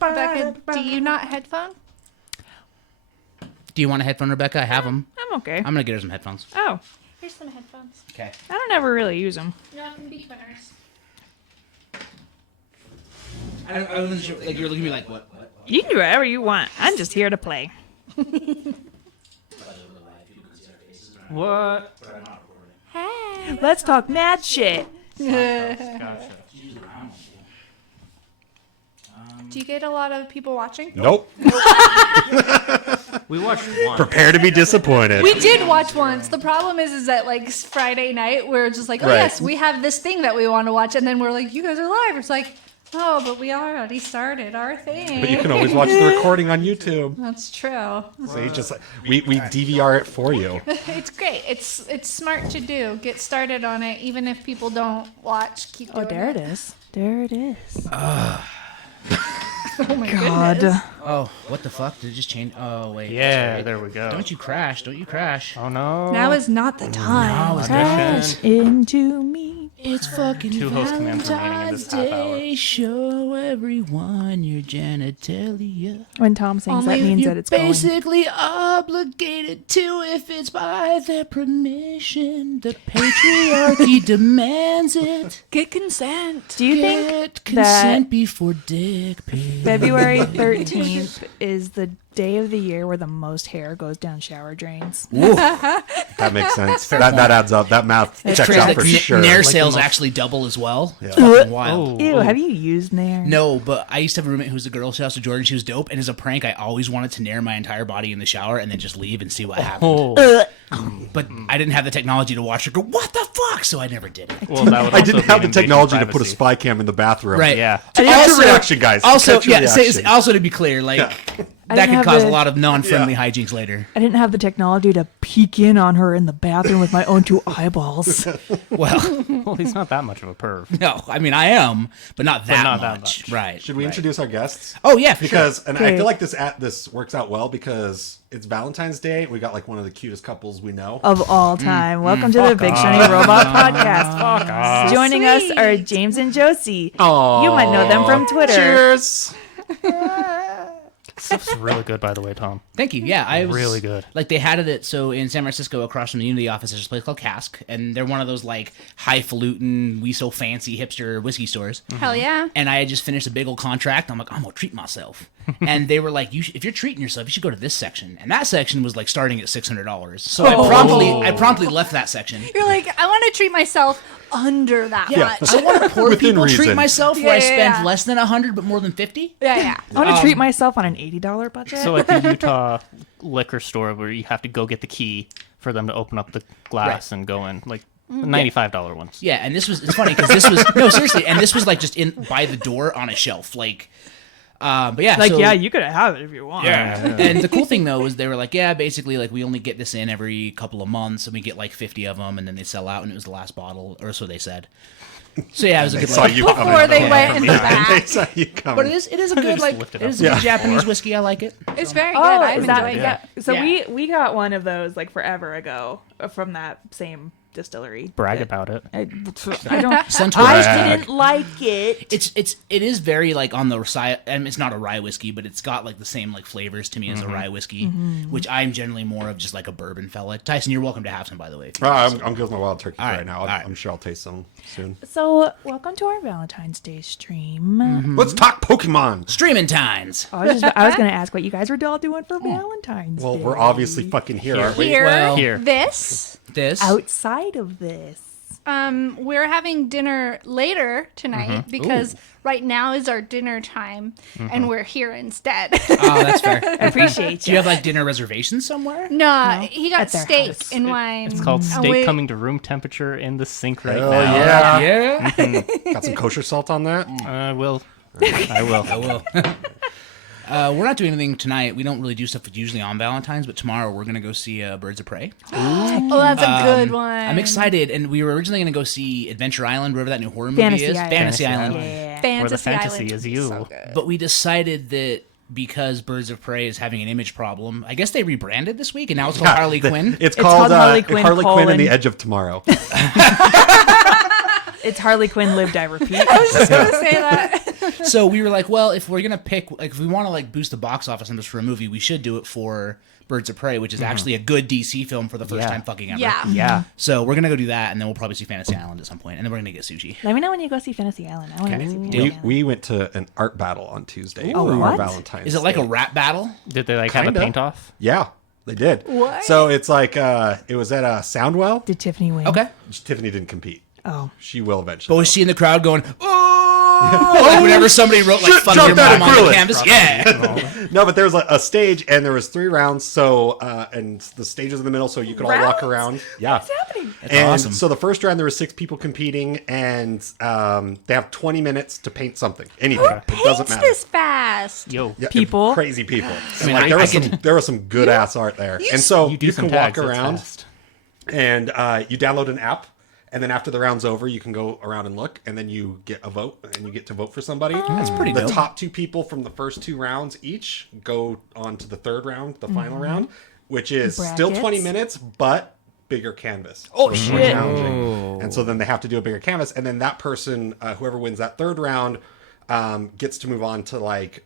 Becca, do you not headphone? Do you want a headphone, Rebecca? I have them. I'm okay. I'm gonna get her some headphones. Oh, Here's some headphones. Okay. I don't ever really use them. No, be winners. I wasn't sure. Like you're looking at me like what? You can do whatever you want. I'm just here to play. What? Hey. Let's talk mad shit. Gotcha. Do you get a lot of people watching? Nope. We watched one. Prepare to be disappointed. We did watch once. The problem is that like Friday night we're just like, oh Right. yes, we have this thing that we want to watch, and then we're like, you guys are live. It's like, oh, but we already started our thing. But you can always watch the recording on YouTube. That's true. So you just we DVR it for you. It's great. It's smart to do. Get started on it, even if people don't watch. Keep doing Oh, there it is. There it is. Oh my God. goodness. Oh, what the fuck? Did it just change? Oh wait. Yeah, there we go. Don't you crash? Don't you crash? Oh no. Now is not the time. Crash into me. It's fucking Two host commands remaining in this half hour. Show everyone your genitalia. When Tom sings, Only that means you that it's going. Basically obligated to if it's by their permission. The patriarchy demands it. Get consent. Do you think Get consent before dick pics. February 13th is the day of the year where the most hair goes down shower drains? That makes sense. That adds up. That math checks out for sure. Nair Like, sales most- actually double as well. Yeah. It's fucking wild. Ew, have you used Nair? No, but I used to have a roommate who was a girl. Shout out to Jordan. She was dope. And as a prank, I always wanted to nair my entire body in the shower and then just leave and see what happened. Oh, But I didn't have the technology to watch her go, what the fuck? So I never did it. well, that would I also didn't be have the invasion technology to put a privacy. spy cam in the bathroom. Right. Yeah. Catch your reaction, guys. Also, Catch your yeah. reaction. Also, to be clear, like I that didn't could have cause the- a lot of non-friendly hijinks later. I didn't have the technology to peek in on her in the bathroom with my own two eyeballs. Well, Well, he's not that much of a perv. no, I mean I am, but not that, not that much. much. Right. Should we right. introduce our guests? Oh yeah, for Because sure. and Okay. I feel like this works out well because it's Valentine's Day. We got like one of the cutest couples we know. Of all time. Welcome to the Big Shiny Robot Podcast. Joining us are James and Josie. You might know them from Twitter. Cheers. Stuff's really good, by the way, Tom. Thank you. Yeah, I was Really good. Like they had it at in San Francisco across from the Unity office. There's a place called Cask, and they're one of those like highfalutin, we so fancy hipster whiskey stores. Hell yeah. And I had just finished a big old contract. I'm like, I'm gonna treat myself. And they were like, if you're treating yourself, you should go to this section. And that section was like starting at $600. So I promptly left that section. You're like, I want to treat myself under that much. I want to poor Within people treat reason. myself where I Yeah, spend yeah. less than 100 but more than 50. Yeah, yeah. I want to treat myself on an $80 budget. So at the Utah liquor store where you have to go get the key for them to open up the glass and go in, like $95 ones. Yeah, and it's funny because this was no seriously, and this was like just in by the door on a shelf, like. But yeah, like, so, yeah, you could have it if you want. yeah. And the cool thing though was they were like, yeah, basically like we only get this in every couple of months, and we get like 50 of them, and then they sell out, and it was the last bottle, or so they said. So yeah, it was a They good saw like. you Before coming. they went in the They back. saw you coming. But it is a good just like lift it it is up. a good Yeah. Japanese whiskey. I like it. It's very good. Oh, I'm is that enjoying yeah. it. So Yeah. we got one of those like forever ago from that same distillery. Brag That- about it. I don't. Suntory. I didn't like it. It is very like on the rye. And it's not a rye whiskey, but it's got like the same like flavors to me as a rye whiskey, which I'm generally more of just like a bourbon fella. Tyson, you're welcome to have some, by the way. if you want. I'm good with my wild turkeys All right, right now. all right. I'm sure I'll taste some soon. So welcome to our Valentine's Day stream. Let's talk Pokemon. Streaming times. I was going to ask what you guys were all doing for Valentine's Well, Day. we're obviously fucking here, aren't we? Here, Well- Here. this. outside of this. We're having dinner later tonight because right now is our dinner time, and we're here instead. Oh, that's fair. I appreciate Do you. you have like dinner reservations somewhere? No, he got at their steak house. and wine. It's called And steak we- coming to room temperature in the sink right Hell now. yeah. Yeah. Got some kosher salt on that? I will. I will. I will. We're not doing anything tonight. We don't really do stuff usually on Valentine's, but tomorrow we're gonna go see Birds of Prey. Oh, that's a good one. I'm excited, and we were originally gonna go see Adventure Island, wherever that new horror movie Fantasy is. Island. Fantasy Fantasy Island. Yeah. Fantasy Where the fantasy Island is would be you. so good. But we decided that because Birds of Prey is having an image problem, I guess they rebranded this week, and now it's called Harley Quinn. It's called Harley Quinn, Quinn, and the Edge of Tomorrow. It's Harley Quinn, live, die, repeat. I was just gonna say that. So we were like, well, if we're gonna pick, like, if we want to like boost the box office numbers for a movie, we should do it for Birds of Prey, which is actually a good DC film for the first time fucking ever. Yeah. Yeah. So we're gonna go do that, and then we'll probably see Fantasy Island at some point, and then we're gonna get sushi. Let me know when you go see Fantasy Island. I want to see Fantasy Island. We went to an art battle on Tuesday Oh, for what? Valentine's. Is it like Day. a rap battle? Did they like have Kinda. a paint off? Yeah, they did. What? So it's like it was at Soundwell. Did Tiffany win? Okay. Tiffany didn't compete. Oh. She will eventually. But was she in the crowd going, oh? Like whenever somebody wrote like fun of your drop that mom on the acrylic. canvas? Yeah. No, but there was a stage, and there was 3 rounds. So and the stage was in the middle, so you could all walk Rounds? around. Yeah. What's happening? And awesome. so the first round, there were 6 people competing, and they have 20 minutes to paint something. Anything. It doesn't Paints matter. this fast. Yo. Yeah, People. crazy people. I mean, Like, I there was some good ass art there, and so You do you some can walk tags, that's around, fast. and you download an app, and then after the round's over, you can go around and look, and then you get a vote, and you get to vote for somebody. That's pretty The dope. top 2 people from the first 2 rounds each go on to the 3rd round, the final round, which is still Brackets. 20 minutes, but bigger canvas. Oh, More shit. challenging. And so then they have to do a bigger canvas, and then that person, whoever wins that 3rd round, gets to move on to like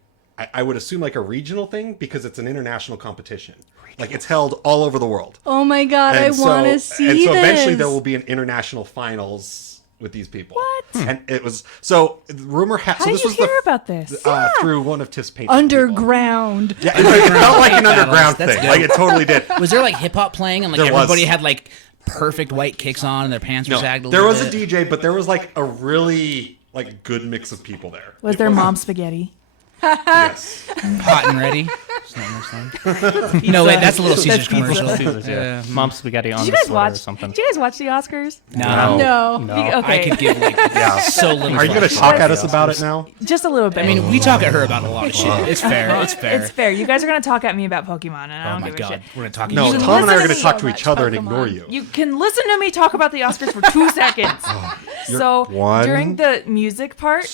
I would assume like a regional thing because it's an international competition. Like it's held all over the world. Oh my god, I want to see And so this. eventually there will be an international finals with these people. What? And it was so rumor How so did this you was hear about this? through one of Tiff's paint. Underground. Yeah, it felt like an underground That's thing. dope. Like it totally did. Was there like hip hop playing and like There was. everybody had like perfect white kicks on and their pants were sagged a There little was a bit? DJ, but there was like a really like good mix of people there. Was It there wasn't- mom spaghetti? Yes. Hot and ready? No, wait, that's a Little Caesars pizza. commercial. Little Caesars, yeah. Mom spaghetti on Did you the guys sweater watch? or something. Did you guys watch the Oscars? No. No. Okay. I could give like so little. Are you going to fucks. talk at us about it now? Just a little bit. I mean, we talk at her about a lot of shit. It's fair. It's fair. It's fair. You guys are going to talk at me about Pokemon, and I Oh don't my give a god, shit. we're gonna talk. No, can Tom and I are listen going to to talk so to much each other and Pokemon. ignore you. You can listen to me talk about the Oscars for 2 seconds. So one, during the music part,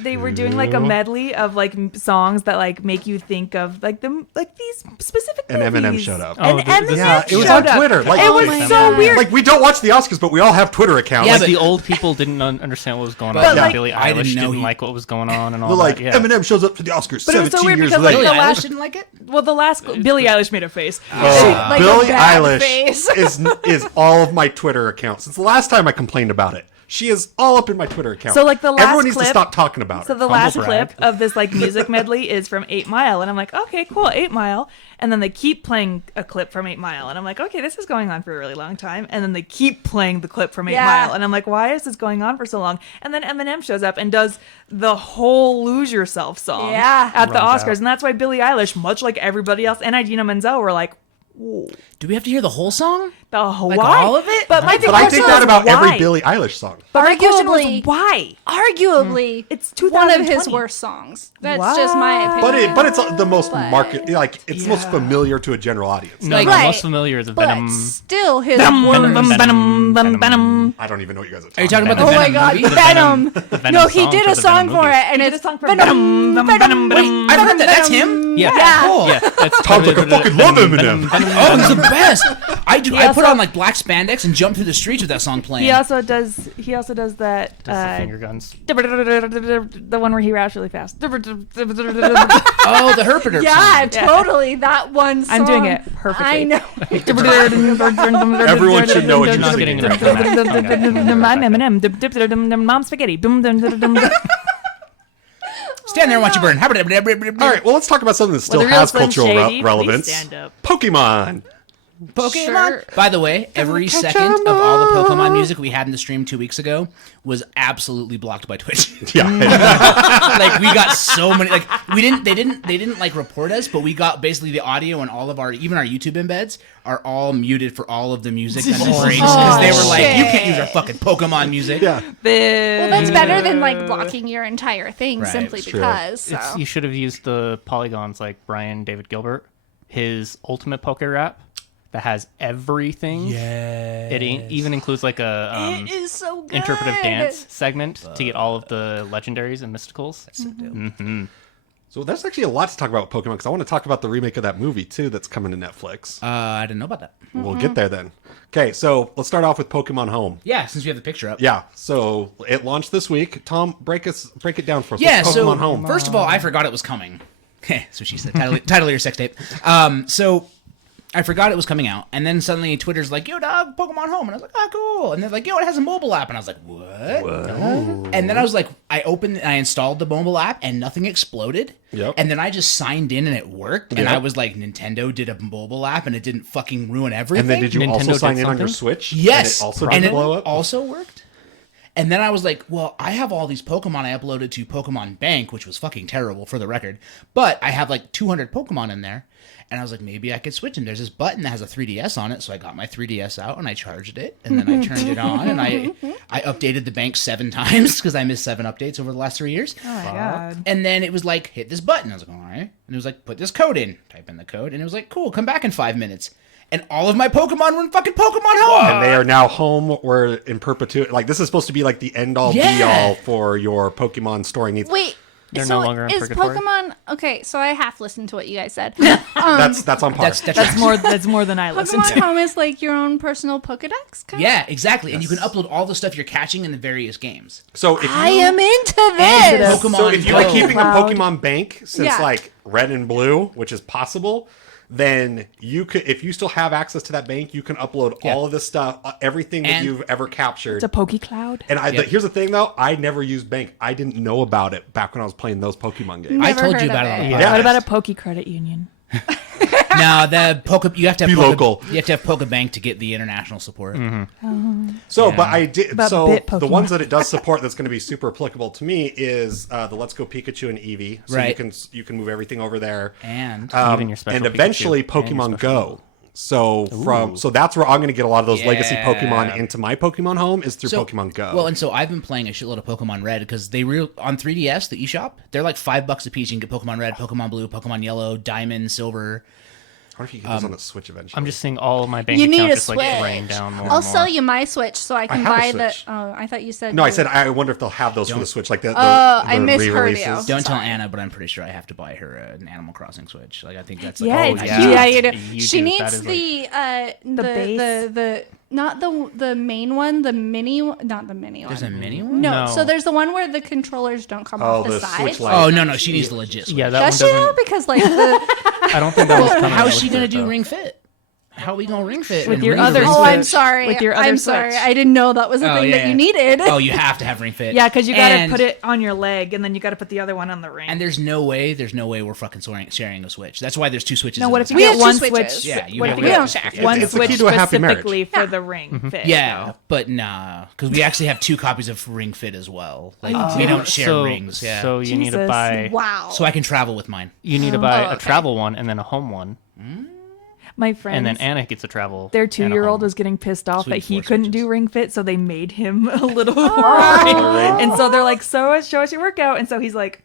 they were doing like a medley of like songs that like make you think of like these specific And movies. Eminem showed up. And Oh, Eminem this- Yeah, it was showed on up. Twitter. Like, It was my so God. weird. Like we don't watch the Oscars, but we all have Twitter accounts. Yeah, Like, but- The old people didn't understand what was going on. But, like, Billie I didn't Eilish know didn't he- like what was going on and all they're like that. Yeah. Eminem shows up to the Oscars But it was so 17 weird years because, later. like, Billie the last- Eilish didn't like it. Well, the last Billie Eilish made a face. Like a Billie bad Eilish face. is all of my Twitter accounts. Since the last time I complained about it, she is all up in my Twitter account. So, like, the last everyone needs clip- to stop talking about So her. the last brag. clip of this like music medley is from 8 Mile, and I'm like, okay, cool, 8 Mile. And then they keep playing a clip from 8 Mile, and I'm like, okay, this is going on for a really long time. And then they keep playing the clip from 8 Yeah. Mile, and I'm like, why is this going on for so long? And then Eminem shows up and does the whole "Lose Yourself" song Yeah. at the Runs Oscars, out. and that's why Billie Eilish, much like everybody else, and Idina Menzel were like, Do we have to hear the whole song? the Like why? all of it? But my But I think that about why? every Billie Eilish song. But my question was Arguably- why? Arguably, It's one of his 2020. worst songs. That's just my What? opinion. But it's the most But- market, like it's most familiar to a general audience. No, Like- the Right. most familiar is the But Venom. still his Venom, worst. venom, venom, venom, venom. I don't even know what you guys are Are talking you talking about the Oh my Venom god, movie? Venom! Venom No, he song did for a the song Venom for movie. it, and He did it's a song for Venom, Venom, Venom, Venom, I've heard that. That's him. Yeah. Yeah. Cool. Yeah, that's Tom's like, I fucking love Eminem. Oh, he's the best. I put also- on like black spandex and jump through the streets with that song playing. He also does that Does the finger guns. the one where he raps really fast. Oh, the Herpeter Yeah, song. totally. That one song. I'm doing it perfectly. I know. Everyone should know what you're Not singing. getting the I'm Eminem. Mom spaghetti. Stand there and watch you burn. All right, well, let's talk about something that still has cultural relevance. Stand up. Pokemon. Pokemon. Sure. By the way, every second of all the Pokemon music we had in the stream 2 weeks ago was absolutely blocked by Twitch. Yeah. Like we got so many. Like they didn't like report us, but we got basically the audio and all of our even our YouTube embeds are all muted for all of the music that it breaks because they were like, you can't use our fucking Pokemon music. Yeah. Well, that's better than like blocking your entire thing Right, simply it's true. because. So. You should have used the polygons like Brian David Gilbert, his ultimate poke rap that has everything. Yeah. It even includes like a It is so good. interpretive dance segment to get all of the legendaries and mysticals. So dope. Mm-hmm. So there's actually a lot to talk about with Pokemon because I want to talk about the remake of that movie too that's coming to Netflix. I didn't know about that. We'll get there then. Okay, so let's start off with Pokemon Home. Yeah, since we have the picture up. Yeah, so it launched this week. Tom, break it down for us. Yeah, What's so Pokemon Home. first of all, I forgot it was coming. That's what she said. Title of your sex tape. So I forgot it was coming out, and then suddenly Twitter's like, "Yo, dog, Pokemon Home," and I was like, "Oh, cool." And they're like, "Yo, it has a mobile app," and I was like, "What?" And then I was like, I installed the mobile app, and nothing exploded. Yep. And then I just signed in, and it worked. And Yep. I was like, Nintendo did a mobile app, and it didn't fucking ruin everything. And then did you Nintendo also sign did in on your something? Switch? Yes, And it also and didn't it blow up? also worked. And then I was like, well, I have all these Pokemon I uploaded to Pokemon Bank, which was fucking terrible for the record. But I have like 200 Pokemon in there. And I was like, maybe I could switch them. There's this button that has a 3DS on it. So I got my 3DS out and I charged it. And then I turned it on and I updated the bank 7 times because I missed 7 updates over the last 3 years. Oh my god. And then it was like, hit this button. I was like, all right. And it was like, put this code in. Type in the code. And it was like, cool, come back in 5 minutes. And all of my Pokemon were in fucking Pokemon Home. And they are now home or in perpetuity. Like, this is supposed to be like the end-all, Yeah. be-all for your Pokemon storing needs. Wait. They're so no longer in is purgatory? Pokemon okay? So I half listened to what you guys said. That's on par. That's more than I listened Pokemon to. Home is like your own personal Pokedex. Kind Yeah, exactly. And you can upload all the stuff you're catching in the various games. So if I you, am into And this. Pokemon so if you were Go. keeping a Cloud. Pokemon bank since Yeah. like Red and Blue, which is possible, then you could, if you still have access to that bank, you can upload Yeah. all of this stuff, everything that And- you've ever captured. It's a PokeCloud. And Yeah. here's the thing, though. I never used Bank. I didn't know about it back when I was playing those Pokemon games. I Never told heard you about of it on it. the Yeah. What podcast. about a Poke Credit Union? No, you have to have Be local. You have to have Pokebank to get the international support. So, Yeah. but I did. But So bit the Pokemon. ones that it does support that's going to be super applicable to me is the Let's Go Pikachu and Eevee. So Right. you can move everything over there. And Even your special And eventually Pikachu and your Pokemon special- Go. So that's where I'm going to get a lot of those legacy Yeah. Pokemon into my Pokemon Home is through Pokemon Go. Well, and so I've been playing a shitload of Pokemon Red because on 3DS, the eShop, they're like $5 a piece. You can get Pokemon Red, Pokemon Blue, Pokemon Yellow, Diamond, Silver. I wonder if you can get those on the Switch eventually. I'm just seeing all of my bank You need accounts a just like Switch. rain down more I'll and sell more. you my Switch so I can have a buy the. Switch. Oh, I thought you said. No, I said I wonder if they'll have those for the Switch, like the I the misheard re-releases. you. Don't tell Sorry. Anna, but I'm pretty sure I have to buy her an Animal Crossing Switch. Like I think that's Yeah, like it's oh, cute. Yeah, you do. You She do. needs That is, the base? the not the main one, the mini one, not the mini one. There's a mini one. No, No. so there's the one where the controllers don't come off the the side. Switch Lite. Oh no, she needs the legit Switch. Yeah, that Does one she though? doesn't. Because like the I don't think that was coming. How is with she gonna it, do though. Ring Fit? How are we gonna Ring Fit? With and your Ring other Fit? oh, I'm Switch. sorry. With your other I'm sorry. Switch. I didn't know that was a Oh, thing yeah, that you yeah. needed. Oh, you have to have Ring Fit. Yeah, because you got to And- put it on your leg, and then you got to put the other one on the ring. And there's no way we're fucking sharing a Switch. That's why there's 2 switches. no, in what if this you We get have one two Switch? Switches. Yeah, you what have if to you have don't two. share. one It's the Switch key to a happy marriage. specifically for the ring fit? Yeah, but nah, because we actually have 2 copies of Ring Fit as well. Like we don't share so, rings. Yeah, So you need to Jesus. buy. Wow. so I can travel with mine. You need to buy Oh, a okay. travel one and then a home one, My friends, and then Anna gets a travel. their and a 2-year-old home. was getting pissed off Sweet that he 4 couldn't switches. do ring fit, so they made him a little ring. ring. And so they're like, show us your workout. And so he's like,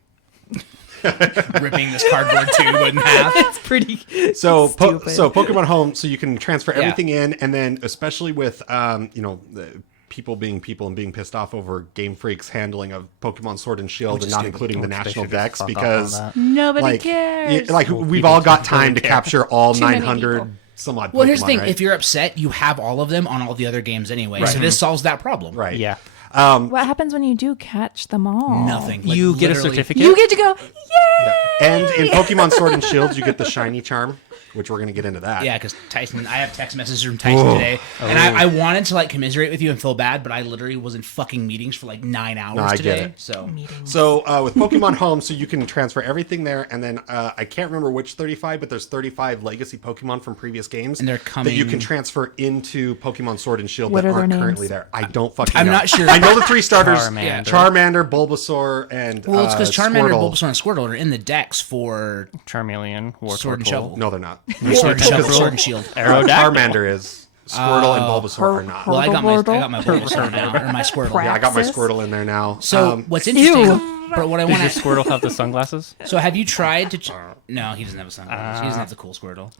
Ripping this cardboard tube in half. it's pretty So stupid. so Pokemon Home, so you can transfer Yeah. everything in, and then especially with the people being people and being pissed off over Game Freak's handling of Pokemon Sword and Shield Which and is not stupid. including the They national should just decks fuck off on because that. Nobody like cares. like Well, we've people all got don't time to care. capture all Too many 900 people. some odd. Well, here's the Pokemon, thing: right? if you're upset, you have all of them on all the other games anyway. So this solves that problem. right, Yeah. what happens when you do catch them all? Nothing. Like, You get a literally- certificate. You get to go, yay! And in Pokemon Sword and Shield, you get the shiny charm, which we're gonna get into that. Yeah, because Tyson, I have text messages from Tyson today, and I wanted to like commiserate with you and feel bad, but I literally was in fucking meetings for like 9 hours I get today. it. So So with Pokemon Home, so you can transfer everything there, and then I can't remember which 35, but there's 35 legacy Pokemon from previous games, And they're that you coming- can transfer into Pokemon Sword and Shield What that are their aren't names? currently there. I don't fucking. I'm know. not sure. I know the 3 starters: Charmander. Charmander, Bulbasaur, and well, it's because Charmander, Squirtle. Bulbasaur, and Squirtle are in the decks for Charmeleon, War Sword and Turtle, Shovel. No, they're not. Sword and Squirtle. Shovel, Sword and Shield. Aerodactyl. Charmander is. Squirtle and Bulbasaur are not. Well, I got Wordle. my Bulbasaur now, or my Squirtle. Yeah, I got my Praxis. Squirtle in there now. So what's interesting, but what I want Does to. your Squirtle have the sunglasses? So have you tried to? No, he doesn't have a sunglasses. He doesn't have the cool Squirtle.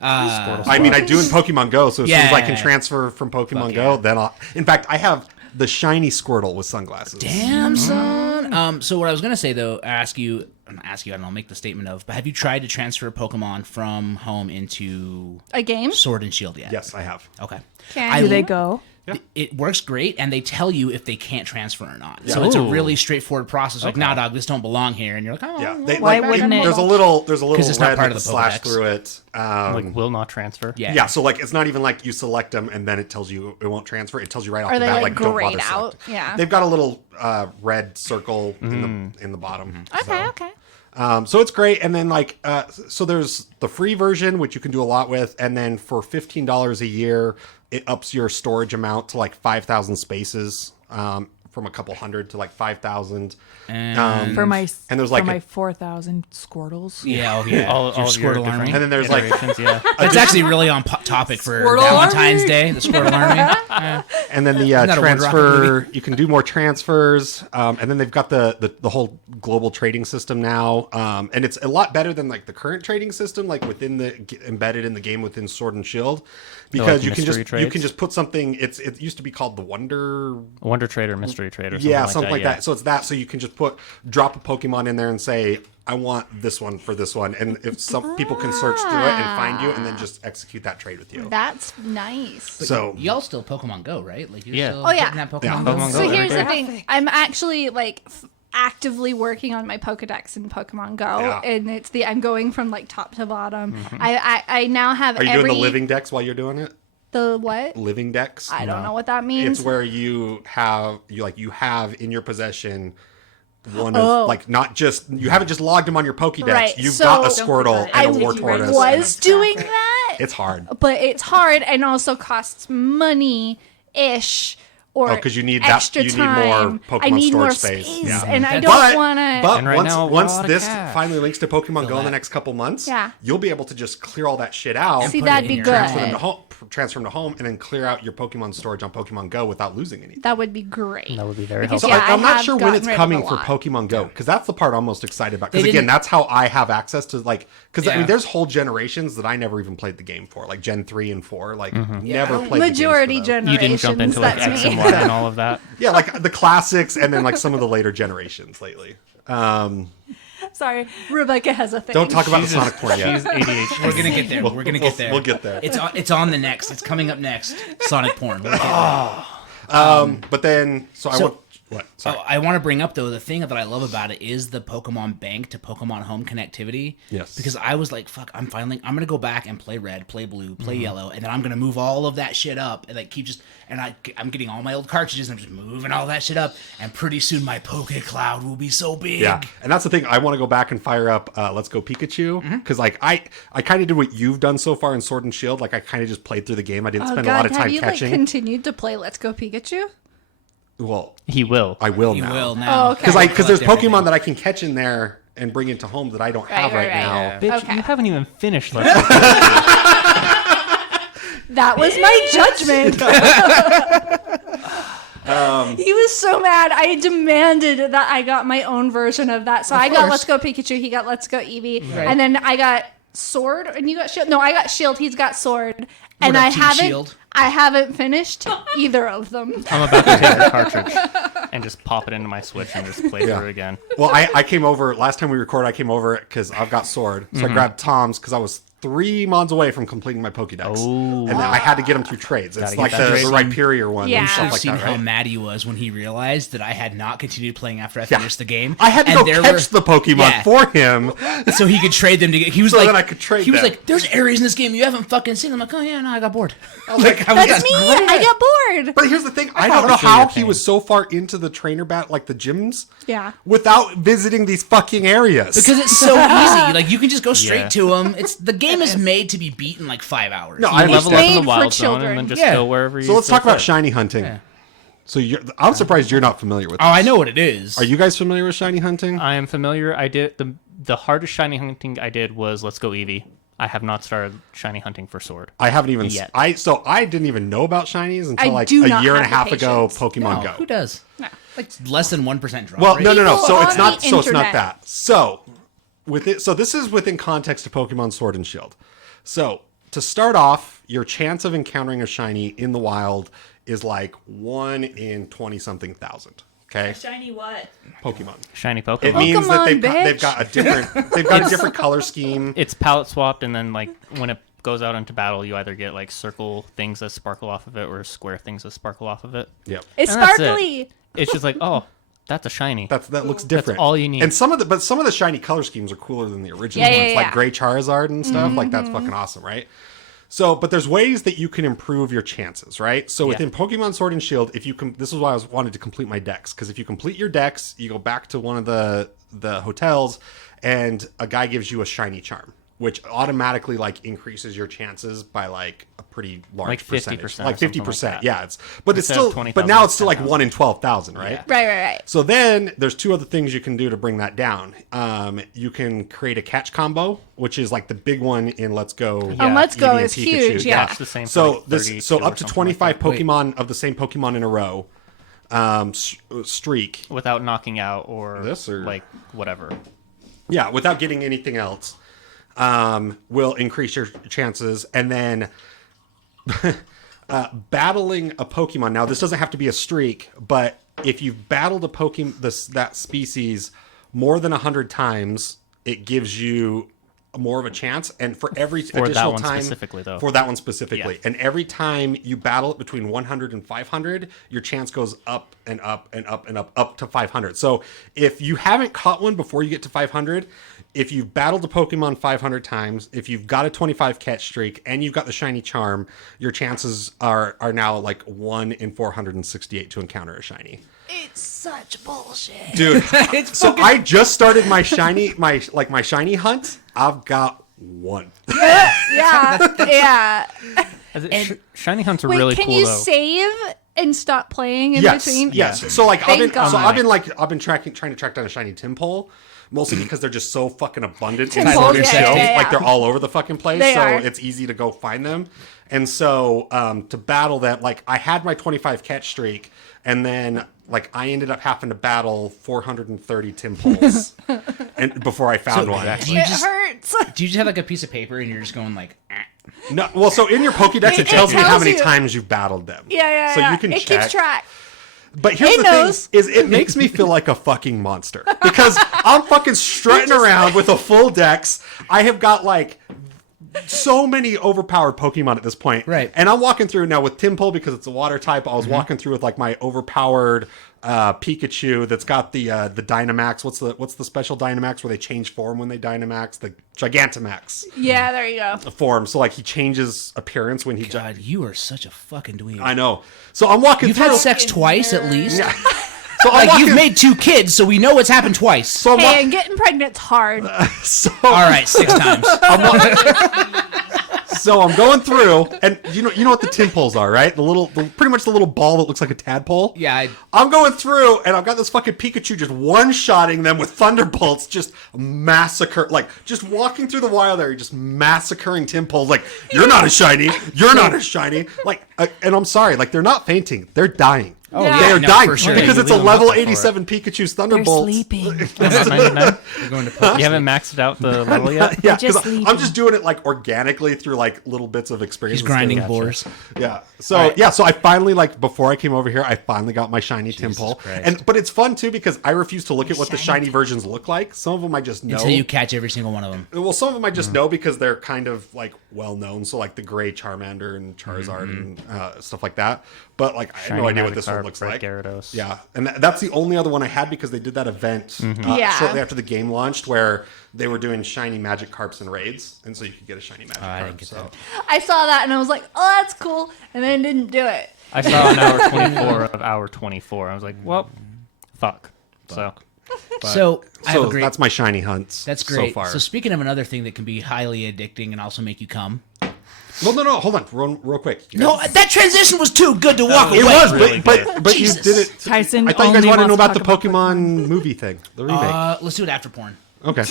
I mean, I do in Pokemon Go, so as soon as I can Yeah. transfer from Pokemon Fuck Go, yeah. then I'll. In fact, I have the shiny Squirtle with sunglasses. Damn, son. So what I was gonna say though, I don't know, make the statement of, but have you tried to transfer Pokemon from home into A game? Sword and Shield yet? Yes, I have. Okay. Can Do you? they go? It works great, and they tell you if they can't transfer or not. So it's a really straightforward process. Like, nah, dog, this don't belong here, and you're like, oh, Yeah, well, they, Why like, wouldn't it? There's a little 'Cause it's not red part of with the slash Pokedex. through it. Like will not transfer. yeah. Yeah, so like it's not even like you select them and then it tells you it won't transfer. It tells you right off Are the they bat, like don't bother grayed out? selecting. Yeah. They've got a little red circle in the bottom. Okay, okay. So it's great. And then like so there's the free version, which you can do a lot with, and then for $15 a year, it ups your storage amount to like 5,000 spaces. From a couple hundred to like 5,000. For my and there's for like my a- 4,000 Squirtles. Yeah, oh, yeah. All Your of your Squirtle Army. different And then there's like iterations, yeah. It's actually really on topic for Squirtle Valentine's Army. Day, the Squirtle Army. and then the that a Wood Rocket transfer, you can do more transfers. And then they've got the whole global trading system now. And it's a lot better than like the current trading system, like embedded in the game within Sword and Shield, because like you can mystery just trades? put something. It used to be called the Wonder. Wonder Trade or Mystery Trade or something Yeah, like something that. like yeah. that. So it's that. So you can just drop a Pokemon in there and say, I want this one for this one. And if some people can search through it and find you and then just execute that trade with you. That's nice. So Y'all still Pokemon Go, right? Like you're Yeah. still Oh, yeah. hitting that Pokemon Yeah. Go. Pokemon So Go here's every the thing. I'm actually like actively working on my Pokedex in Pokemon Go, Yeah. and I'm going from like top to bottom. I now have are you every doing the living decks while you're doing it? the what? Living decks? I don't know what that means. It's where you have in your possession one Oh. of like not just you haven't just logged them on your Pokédex. Right, You've so- got a Don't Squirtle I and a was Wartortoise. was doing that, It's hard. but it's hard and also costs money ish. Or Oh, 'cause you need extra you need more time. Pokemon I need storage more space. Yeah. and I But- don't want to. But And right once now, a once lot of this cash. finally links to Pokemon Go in the that. next couple months, Yeah. you'll be able to just clear all that shit out, See, put that'd it be in your good. transfer them to home, and then clear out your Pokemon storage on Pokemon Go without losing anything. That would be great. That would be very Because, So helpful. yeah, I'm I not have sure when gotten it's rid of coming a for lot. Pokemon Go, because that's the part I'm most excited about. They Because again, didn't- that's how I have access to like. Because I Yeah. mean, there's whole generations that I never even played the game for, like Gen 3 and 4. Like never played. Majority the games for those. You didn't jump into like that's X me. and Y and all of that. Yeah, like the classics, and then like some of the later generations lately. Sorry. Rebecca has a thing. Don't talk about the Sonic porn yet. She's ADHD. We're gonna get there. We're gonna get there. We'll get there. It's on the next. It's coming up next. Sonic porn. We'll get there. But then, I So- want what? Sorry. Oh, I want to bring up though the thing that I love about it is the Pokemon Bank to Pokemon Home connectivity. Yes. Because I was like, fuck, I'm gonna go back and play Red, play Blue, play Yellow, and then I'm gonna move all of that shit up and like I'm getting all my old cartridges and I'm just moving all that shit up, and pretty soon my Poke Cloud will be so big. Yeah, and that's the thing. I want to go back and fire up Let's Go Pikachu, because like I kind of did what you've done so far in Sword and Shield. Like I kind of just played through the game. I didn't Oh spend God, a lot of have time you catching. like continued to play Let's Go Pikachu? Well, He will. I will You now. will now. Oh, okay. Because there's Collect everything. Pokemon that I can catch in there and bring into home that I don't have right, right. now. Yeah. Bitch, Okay. you haven't even finished. Let's Go. That was my judgment. He was so mad. I demanded that I got my own version of that. So I got course. Let's Go Pikachu. He got Let's Go Eevee. And then I got Sword and you got Shield. No, I got Shield. He's got Sword. And up, I Team haven't Shield? I haven't finished either of them. I'm about to take the cartridge and just pop it into my Switch and just play through it again. Well, I came over last time we recorded. I came over because I've got Sword, so I grabbed Tom's because I was 3 months away from completing my Pokédex, Oh. and I had to get him through trades. It's Gotta like get that the trade. Rhyperior one Yeah. and You stuff I've like seen that, how right? mad he was when he realized that I had not continued playing after I Yeah. finished the game. I had to And go there catch the Pokemon Yeah. for him. so he could trade them to get. He was So like, then I could trade He was them. like, "There's areas in this game you haven't fucking seen." I'm like, "Oh yeah, no, I got bored." Like, That's me. I get bored. But here's the thing: I thought don't know it was really how a he pain. was so far into the trainer bat, like the gyms, Yeah. without visiting these fucking areas. Because it's so easy. Like you can just go straight Yeah. to him. It's the game is made to be beat in like 5 hours. No, You I need Level to- up in made the for wild zone children. and then just Yeah. go wherever you So let's feel talk about fit. shiny hunting. Yeah. So I'm surprised you're not familiar with Oh, this. I know what it is. Are you guys familiar with shiny hunting? I am familiar. I did the hardest shiny hunting I did was Let's Go Eevee. I have not started shiny hunting for Sword. I haven't even. Yet. I didn't even know about shinies until I like do a not year and a have half the ago. patience. Pokemon No, Go. who does? No. Like Less than 1% drop Well, rate. no. People So it's on not. the So it's not internet. that. So with it. So this is within context of Pokemon Sword and Shield. So to start off, your chance of encountering a shiny in the wild is like 1 in 20 something thousand. Okay, Shiny what? Pokemon. Shiny It Pokemon. means that Pokemon, they've bitch. got a different color scheme. It's palette swapped, and then like when it goes out into battle, you either get like circle things that sparkle off of it, or square things that sparkle off of it. Yep. It's And that's it. sparkly. It's just like, oh, that's a shiny. That looks different. all you need. And some of the shiny color schemes are cooler than the original Yeah, ones, yeah, like yeah. Gray Charizard and stuff. Like that's fucking awesome, right? So, but there's ways that you can improve your chances, right? So within Pokemon Sword and Shield, if you this is why I wanted to complete my decks, because if you complete your decks, you go back to one of the hotels, and a guy gives you a shiny charm, which automatically like increases your chances by like a pretty large Like 50% percentage, or like something 50%. like that. Yeah, it's but it's Instead of still 20,000, but now it's still like 10,000. 1 in 12,000, right? Right. So then there's two other things you can do to bring that down. You can create a catch combo, which is like the big one in Let's Go. Oh, Let's Go Eevee and is Pikachu. huge. Yeah. It's the same. So for like 32 so or up to something 25 like Pokemon of the same Pokemon in a row streak. that, without knocking out or This or- like whatever. Yeah, without getting anything else, will increase your chances. And then battling a Pokemon. Now, this doesn't have to be a streak, but if you've battled a Pokemon, that species more than 100 times, it gives you more of a chance. And for every For that additional one time, specifically, though. for that one specifically, Yeah. and every time you battle it between 100 and 500, your chance goes up and up and up and up to 500. So if you haven't caught one before you get to 500, if you've battled a Pokemon 500 times, if you've got a 25 catch streak, and you've got the shiny charm, your chances are now like 1 in 468 to encounter a shiny. It's such bullshit. Dude, It's so I just started my shiny hunt. I've got one. Yeah. Shiny hunts are Wait, really can cool you though. save and stop playing in Yes, between? yes. So like I've Thank been trying to track down a shiny Timpole, mostly because they're just so fucking abundant in Timpoles, Sword and yeah, Shield. yeah, yeah. Like they're all over the fucking place, They so are. it's easy to go find them. And so to battle them, like I had my 25 catch streak, and then like I ended up having to battle 430 Timpoles, and before I found one. Do you It just hurts. do you just have like a piece of paper and you're just going like? No, well, so in your Pokédex, it tells you how tells many you. times you've battled them. Yeah. So you can it check. keeps track. But here's It the knows. thing: is it makes me feel like a fucking monster because I'm fucking strutting around with a full dex. I have got like so many overpowered Pokemon at this point, Right. And I'm walking through now with Timpole because it's a water type. I was walking through with like my overpowered Pikachu that's got the Dynamax. What's the special Dynamax where they change form when they Dynamax? The Gigantamax Yeah, there you go. form. So like he changes appearance when he. God, you are such a fucking dweeb. I know. So I'm walking You've through. had sex twice at least. So I'm Like walking, you've made 2 kids, so we know what's happened twice. So I'm Hey, and getting pregnant's hard. so All right, 6 times. So I'm going through, and you know what the Timpoles are, right? Pretty much the little ball that looks like a tadpole. Yeah, I'm going through, and I've got this fucking Pikachu just one-shotting them with thunderbolts, just massacre, like just walking through the wild area, just massacring Timpoles. Like you're not a shiny, you're not a shiny. Like, and I'm sorry, like they're not fainting, they're dying. Oh, Yeah. They are no, dying for sure. because You it's a leave them level up for it. 87 Pikachu's They're thunderbolts. sleeping. 99? You're going to You haven't maxed out the level yet? Yeah, just 'cause I'm sleeping. just doing it like organically through like little bits of experience. He's and grinding stuff. boars. Yeah. So All right. yeah, so I finally like before I came over here, I finally got my shiny Timpole. Christ. But it's fun too because I refuse to look at what the shiny versions look like. Some of them I just know. Until you catch every single one of them. Well, some of them I just know because they're kind of like well known. So like the gray Charmander and Charizard and stuff like that. But like I have no Shiny idea what this Magikarp, one looks Red like. Gyarados. Yeah, and that's the only other one I had because they did that event Yeah. shortly after the game launched where they were doing shiny Magikarps and raids, and so you could get a shiny Magikarp. I didn't get so. that. I saw that and I was like, oh, that's cool. And then didn't do it. I saw an hour 24 of hour 24. I was like, well, fuck. So, So I have So a great. that's my shiny hunts. That's great. so far. So speaking of another thing that can be highly addicting and also make you come. Well, no, hold on, real quick. You No, guys- that transition was too good to walk away. it was, really but you Jesus. did it. Tyson I thought you guys only wanted to know wants about to the talk about Pokemon movie thing, the remake. Let's do it after porn. Okay,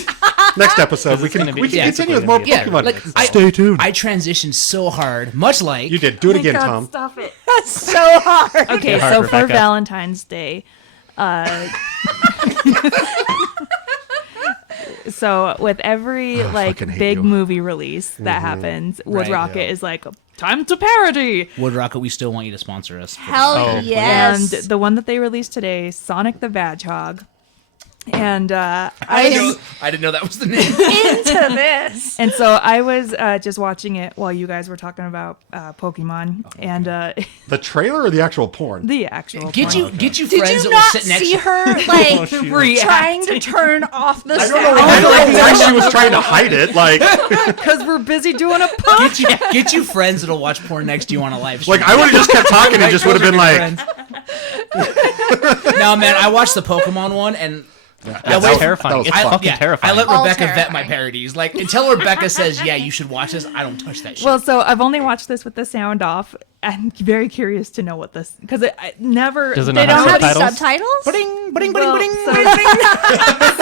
next episode we it's can gonna be- continue basically with more gonna be a Yeah, Pokemon. like Stay tuned. I transitioned so hard, much like You did. Do it again, God, Tom. Stop it. That's so hard. Okay, hard, so for Rebecca. Valentine's Day, So with every like fucking hate big you. movie release that happens, Wood Right. Rocket Yeah. is like, time to parody. Wood Rocket, we still want you to sponsor us. Hell Oh, yes. And the one that they released today, Sonic the Hedgehog. And I didn't know that was the name. into this. and so I was just watching it while you guys were talking about Pokemon and The trailer or the actual porn? the actual Get porn. you Did friends you that will not sit next see to her like trying to turn off the I sound? don't know why she was trying to hide it. Like, Because we're busy doing a post. Get you friends that'll watch porn next to you on a live stream. like I would have just kept talking and just would have been like, No, man, I watched the Pokemon one and Yeah, It's terrifying. was It's fun. fucking terrifying. I let All Rebecca vet my terrifying. parodies. Like until Rebecca says, "Yeah, you should watch this," I don't touch that shit. Well, so I've only watched this with the sound off. I'm very curious to know what this because I never. Does it they not don't have have subtitles? Subtitles? Bing, Well,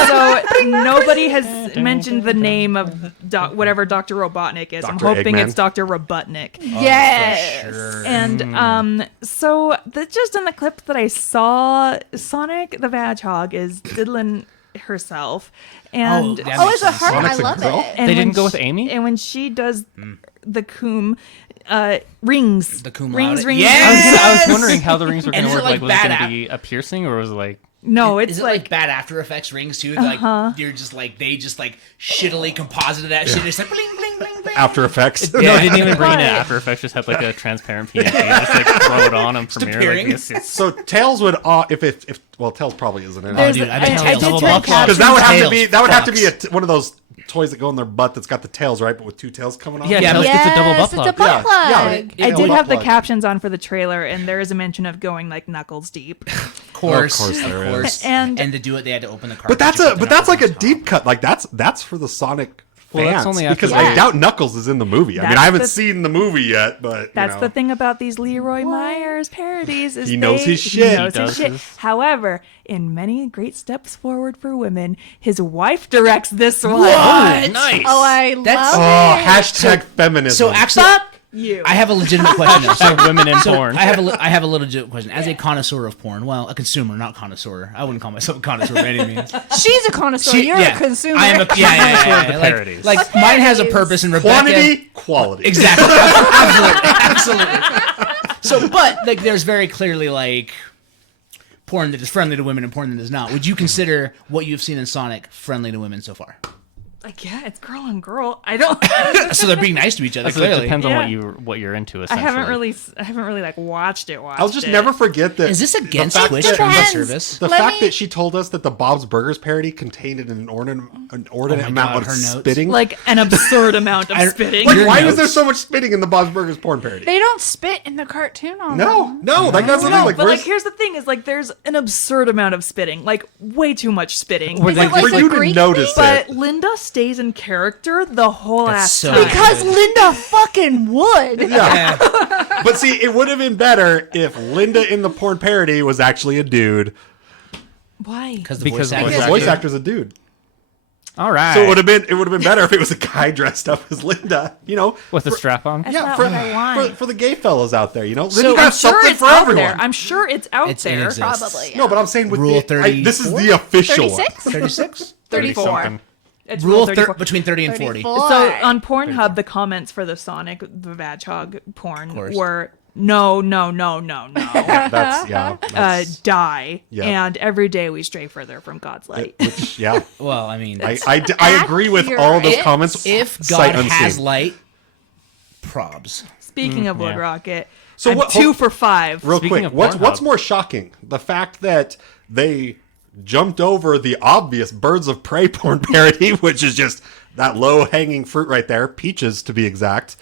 so nobody has mentioned the name of whatever Dr. Robotnik is. I'm Dr. hoping Eggman. it's Dr. Robotnik. Yes. Sure. And so just in the clip that I saw, Sonic the Hedgehog is diddling herself, and that Oh, makes it's a sense. heart. Sonic's I a love girl? it. and They when didn't go with she- Amy? And when she does the cum rings, The cum rings, laude. rings, Yes! rings. I was wondering how the rings were going And to is work. it Like, like was it bad going to be a piercing or was it like? No, it's Is it like bad After Effects rings too? Like you're just like they just like shittily composited that shit. It's like bling bling bling bling. After Effects. No, they didn't even bring it in Right. After Effects. Just had like a transparent PNG. Just like throw it on and Premiere. appearing. Like, this. So Tails would if well Tails probably isn't in Oh, it dude, I I- bet I Tails did double turn bucks. captions. because that would have to be Tails fucks. one of those toys that go in their butt that's got the tails right, but with two tails coming off. Yeah, Yeah, Tails but- gets a double butt Yes, it's a plug. butt plug. Yeah, I Yeah, did butt have the plug. captions on for the trailer, and there is a mention of going like knuckles deep. Of course, Of course there is. And- to do it, they had to open the cartridge. But that's and put the like a knuckles on deep top. cut. Like that's for the Sonic Well, fans that's only after because they- I doubt Knuckles is in the movie. I mean, That's I haven't the- seen the movie yet, but That's you know. the thing about these Leroy Myers parodies is He knows his shit. He knows He his does shit. his- However, in many great steps forward for women, his wife directs this one. What? Nice. Oh, I That's- love it. Hashtag feminism. So actually, Fuck you. I have a legitimate question. though. So, Women in porn. I have a legitimate question. As a connoisseur of porn, well, a consumer, not connoisseur. I wouldn't call myself a connoisseur by any means. She's a connoisseur. You're yeah, a consumer. I am a yeah. the Like, parodies. like mine has a purpose, and Rebecca. quantity, quality. Exactly. Absolutely. So, but like, there's very clearly like porn that is friendly to women and porn that is not. Would you consider what you've seen in Sonic friendly to women so far? Like, yeah, it's girl on girl. I don't. So they're being nice to each other. So it Clearly, depends on Yeah. what you're into. I Essentially, haven't really like watched it. I'll just never forget that. is this against the fact Twitch that- terms of depends. service? The Let fact me- that she told us that the Bob's Burgers parody contained an inordinate Oh my amount God, of her notes. spitting. like an absurd amount of spitting. Like, Your why was notes. there so much spitting in the Bob's Burgers porn parody? They don't spit in the cartoon on No, them. no, like that's the thing. No, Like, but like where's, here's the thing: is like there's an absurd amount of spitting, like way too much spitting. Is it like for the you to Greek notice thing? it. But Linda stays in character the whole That's ass so time. Because Linda fucking would. Yeah. But see, it would have been better if Linda in the porn parody was actually a dude. Why? Because the Because voice voice actor. The voice actor's a dude. all right. So it would have been better if it was a guy dressed up as Linda, you know. with a strap on. That's Yeah, not for, what I want. for the gay fellas out there, you know. So Then you I'm got sure something it's for out everyone. there. I'm sure it's out It there. exists. Probably. Yeah. No, but I'm saying with Rule this is 34? the official one. 36? 36? 34. Something. It's Rule 34. between 30 and 40. 34. So on Pornhub, the comments for the Sonic the Hedgehog porn course. were no, That's that's, die, Yeah. and every day we stray further from God's light. which, yeah. Well, I mean, I agree with all of those accurate. comments. if sight God has unseen. light, probs. Speaking of Wood yeah. Rocket, So I'm what- 2 for 5. Real Speaking quick, of what's Pornhub. more shocking? The fact that they jumped over the obvious Birds of Prey porn parody, which is just that low-hanging fruit right there, peaches to be exact,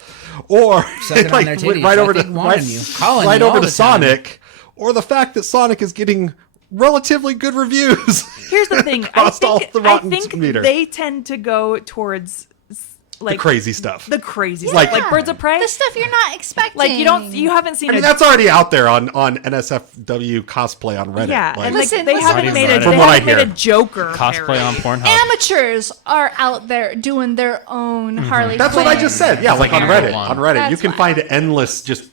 or Sucking on like their went titties right like over they to wanted you, calling right you over all to the time. Sonic, or the fact that Sonic is getting relatively good reviews. Here's the thing: I Across all think, the I Rotten think meter. they tend to go towards like The crazy stuff. the crazy Like- stuff, like Birds of Prey. The stuff you're not expecting. Like you haven't seen I mean, a that's already out there on NSFW cosplay on Reddit. yeah, Like, and like, Listen, they listen, haven't listen. made a From they what I haven't made a hear. Joker Cosplay parody. on Pornhub. Amateurs are out there doing their own Harley. that's what I just said. Yeah, like on Like Reddit. one. On Reddit, you That's can fine. find endless just.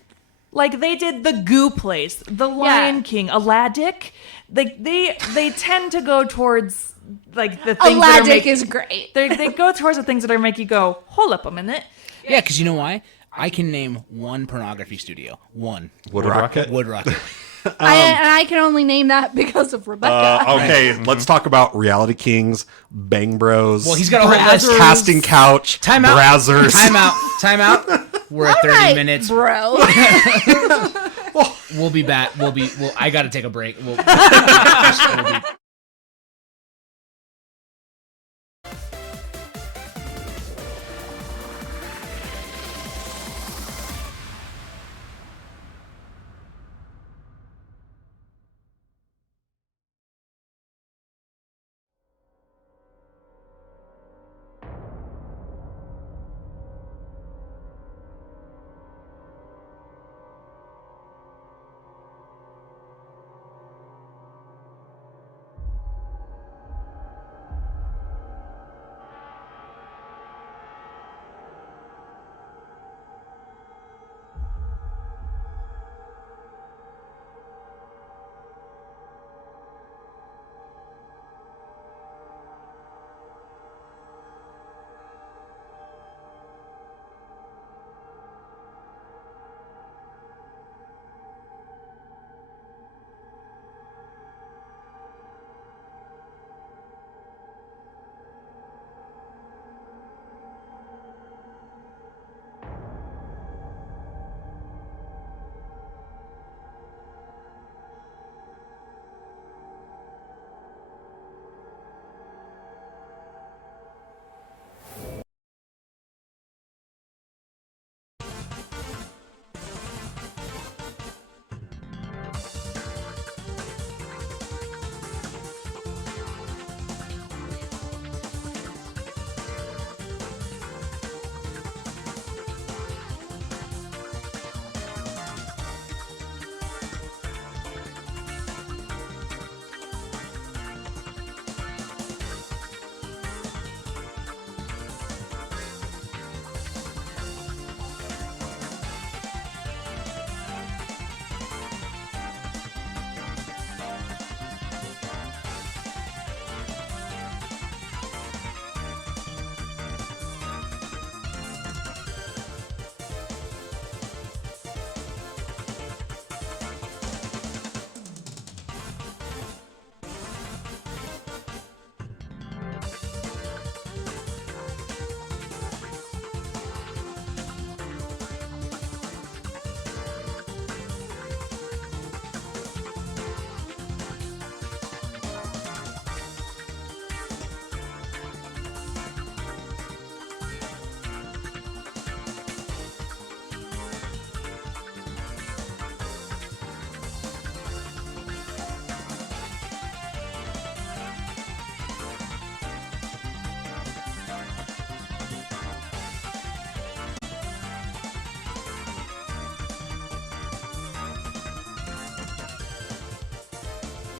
Like they did the Goo Place, the Lion King, Aladdin. They tend to go towards like the things that are Aladdin making is great. they go towards the things that are make you go, hold up a minute. Yeah, because you know why? I can name one pornography studio. One. Wood Rocket. Wood Rocket. And I can only name that because of Rebecca. Okay, let's talk about Reality Kings, Bang Bros. Well, he's got a whole list. Casting Couch, Time out. Brazzers. Time out. We're at 30 Right, minutes. bro. We'll be back. I got to take a break. We'll be